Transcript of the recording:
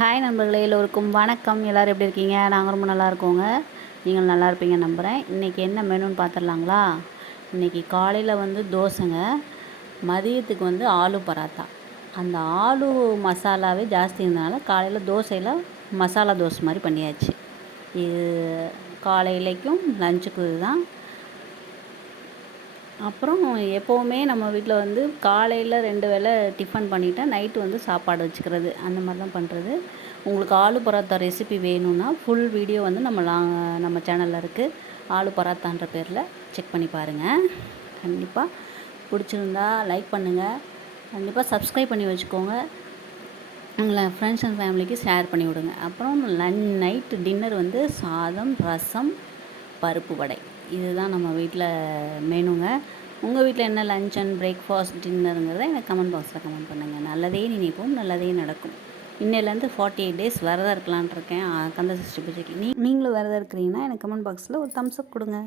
Hi நண்பர்களே எல்லோருக்கும் வணக்கம். எல்லோரும் எப்படி இருக்கீங்க? நாங்கள் ரொம்ப நல்லா இருக்கோங்க. நீங்கள் நல்லா இருப்பீங்க நம்புகிறேன் இன்றைக்கி என்ன மெனுன்னு பார்த்துடலாங்களா இன்றைக்கி காலையில் வந்து தோசைங்க. மதியத்துக்கு வந்து ஆலு பராத்தா. அந்த ஆலு மசாலாவே ஜாஸ்தி இருந்தனால காலையில் தோசையில் மசாலா தோசை மாதிரி பண்ணியாச்சு. இது காலையிலைக்கும் லஞ்சுக்கு இதுதான். அப்புறம் எப்போவுமே நம்ம வீட்டில் வந்து காலையில் ரெண்டு வேளை டிஃபன் பண்ணிவிட்டா நைட்டு வந்து சாப்பாடு வச்சுக்கிறது. அந்த மாதிரி தான் பண்ணுறது உங்களுக்கு ஆலு பராத்தா ரெசிபி வேணும்னா ஃபுல் வீடியோ வந்து நம்ம நம்ம சேனலில் இருக்குது ஆலு பராத்தான்ற பேரில் செக் பண்ணி பாருங்கள் கண்டிப்பாக பிடிச்சிருந்தா லைக் பண்ணுங்கள் கண்டிப்பாக சப்ஸ்கிரைப் பண்ணி வச்சுக்கோங்க. உங்களை ஃப்ரெண்ட்ஸ் அண்ட் ஃபேமிலிக்கு ஷேர் பண்ணி விடுங்க. அப்புறம் லன் நைட்டு டின்னர் வந்து சாதம் ரசம் பருப்பு வடை. இதுதான் நம்ம வீட்டில் மெனுங்க. உங்கள் வீட்டில் என்ன லஞ்ச் அண்ட் பிரேக்ஃபாஸ்ட் டின்னருங்கிறத எனக்கு கமெண்ட் பாக்ஸில் கமெண்ட் பண்ணுங்கள் நல்லதே நினைப்போம் நல்லதே நடக்கும். இன்னையிலேருந்து ஃபார்ட்டி எயிட் டேஸ் விரதம் இருக்கலான் இருக்கேன். கந்த சஷ்டி பூஜைக்கு நீ நீங்களும் விரதம் இருக்கிறீங்கன்னா எனக்கு கமெண்ட் பாக்ஸில் ஒரு தம்ஸ் அப் கொடுங்க.